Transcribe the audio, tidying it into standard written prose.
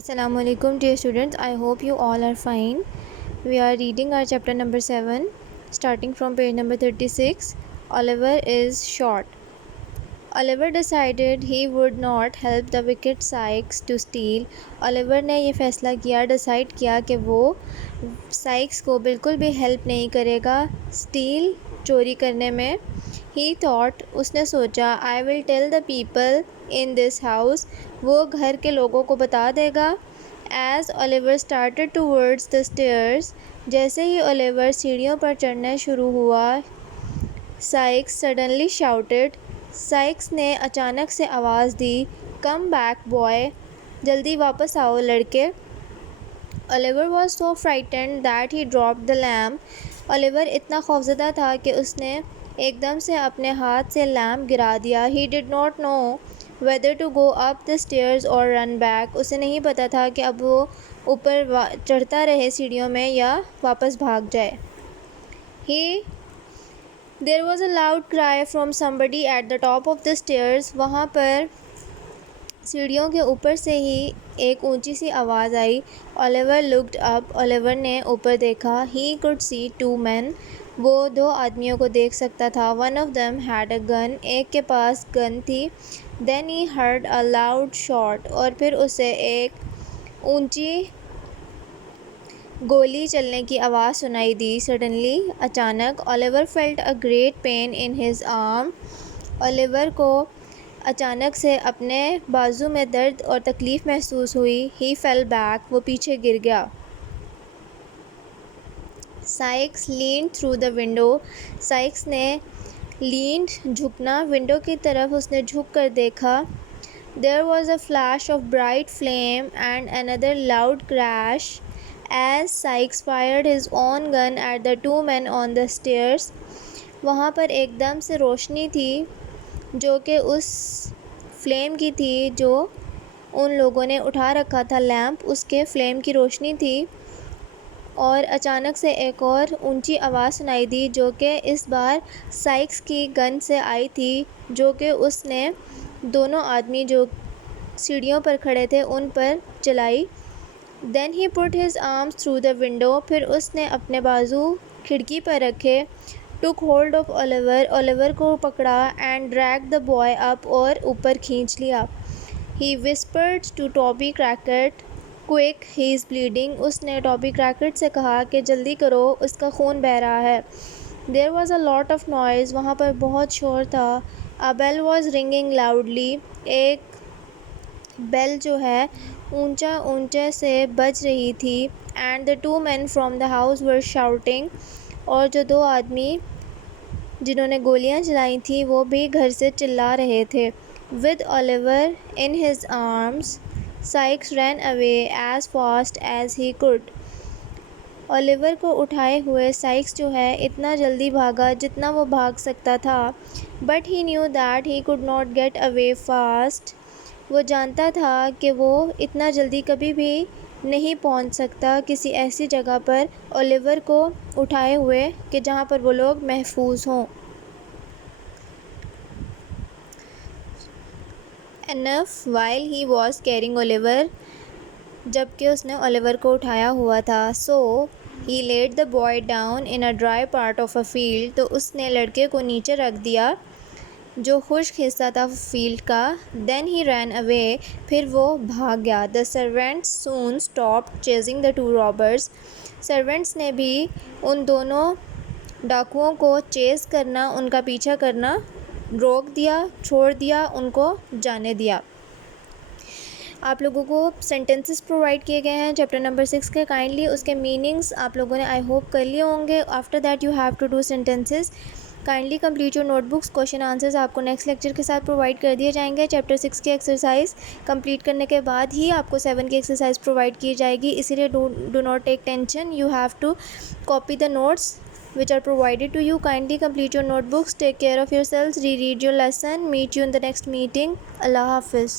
Assalamu alaikum dear students. I hope you all are fine. We are reading our chapter number 7 starting from page number 36. Oliver is short. Oliver decided he would not help the wicked Sykes to steal. Oliver نے یہ فیصلہ کیا decide کیا کہ وہ Sykes کو بالکل بھی ہیلپ نہیں کرے گا اسٹیل چوری کرنے میں. He thought اس نے سوچا I will tell the people in this house وہ گھر کے لوگوں کو بتا دے گا. As Oliver started towards the stairs جیسے ہی Oliver سیڑھیوں پر چڑھنا شروع ہوا Sykes suddenly shouted سائکس نے اچانک سے آواز دی Come back boy جلدی واپس آؤ لڑکے. Oliver was so frightened that he dropped the lamp. Oliver اتنا خوفزدہ تھا کہ اس نے ایک دم سے اپنے ہاتھ سے لیمپ گرا دیا. He did not know whether to go up the stairs or run back. اسے نہیں پتا تھا کہ اب وہ اوپر چڑھتا رہے سیڑھیوں میں یا واپس بھاگ جائے. There was a loud cry from somebody at the top of the stairs. وہاں پر سیڑھیوں کے اوپر سے ہی ایک اونچی سی آواز آئی. Oliver looked up. Oliver نے اوپر دیکھا. He could see two men. وہ دو آدمیوں کو دیکھ سکتا تھا. One of them had a gun. ایک کے پاس گن تھی. Then he heard a loud shot. اور پھر اسے ایک اونچی گولی چلنے کی آواز سنائی دی. Suddenly اچانک Oliver felt a great pain in his arm. Oliver کو اچانک سے اپنے بازو میں درد اور تکلیف محسوس ہوئی. He fell back. وہ پیچھے گر گیا. Sykes leaned through the window. Sykes نے جھکنا ونڈو کی طرف اس نے جھک کر دیکھا. There was a flash of bright flame and another loud crash as Sykes fired his own gun at the two men on the stairs. وہاں پر ایک دم سے روشنی تھی جو کہ اس فلیم کی تھی جو ان لوگوں نے اٹھا رکھا تھا لیمپ. اس کے فلیم کی روشنی تھی اور اچانک سے ایک اور اونچی آواز سنائی دی جو کہ اس بار سائکس کی گن سے آئی تھی جو کہ اس نے دونوں آدمی جو سیڑھیوں پر کھڑے تھے ان پر چلائی. Then he put his arms through the window. پھر اس نے اپنے بازو کھڑکی پر رکھے. Took hold of Oliver. Oliver کو پکڑا and dragged the boy up اور اوپر کھینچ لیا. He whispered to Toby Crackit. Quick, he is bleeding. اس نے ٹوبی کریکٹ سے کہا کہ جلدی کرو اس کا خون بہہ رہا ہے. There was a lot of noise. وہاں پر بہت شور تھا. A bell was ringing loudly. ایک بیل جو ہے اونچے سے بج رہی تھی. And the two men from the house were shouting. اور جو دو آدمی جنہوں نے گولیاں چلائی تھیں وہ بھی گھر سے چلا رہے تھے. With Oliver in his arms, Sykes ran away as fast as he could. Oliver کو اٹھائے ہوئے سائکس جو ہے اتنا جلدی بھاگا جتنا وہ بھاگ سکتا تھا. But he knew that he could not get away fast. وہ جانتا تھا کہ وہ اتنا جلدی کبھی بھی نہیں پہنچ سکتا کسی ایسی جگہ پر Oliver کو اٹھائے ہوئے کہ جہاں پر وہ لوگ محفوظ ہوں. Enough while he was carrying Oliver. جب کہ اس نے Oliver کو اٹھایا ہوا تھا. So he laid the boy down in a dry part of a field. تو اس نے لڑکے کو نیچے رکھ دیا جو خشک حصہ تھا فیلڈ کا. Then he ran away. پھر وہ بھاگ گیا. The servants soon stopped chasing the two robbers. Servants نے بھی ان دونوں ڈاکوؤں کو چیز کرنا ان کا پیچھا کرنا روک دیا چھوڑ دیا ان کو جانے دیا. آپ لوگوں کو سینٹنسز پرووائڈ کیے گئے ہیں چیپٹر نمبر 6 کے. کائنڈلی اس کے میننگس آپ لوگوں نے آئی ہوپ کر لیے ہوں گے. After that you have to do sentences. Kindly complete your notebooks. Question answers آپ کو نیکسٹ لیکچر کے ساتھ پرووائڈ کر دیے جائیں گے. چیپٹر 6 کی ایکسرسائز کمپلیٹ کرنے کے بعد ہی آپ کو 7 کی ایکسرسائز پرووائڈ کی جائے گی. اسی لیے do not take tension. You have to copy the notes which are provided to you. Kindly complete your notebooks. Take care of yourselves. Reread your lesson. Meet you in the next meeting. Allah Hafiz.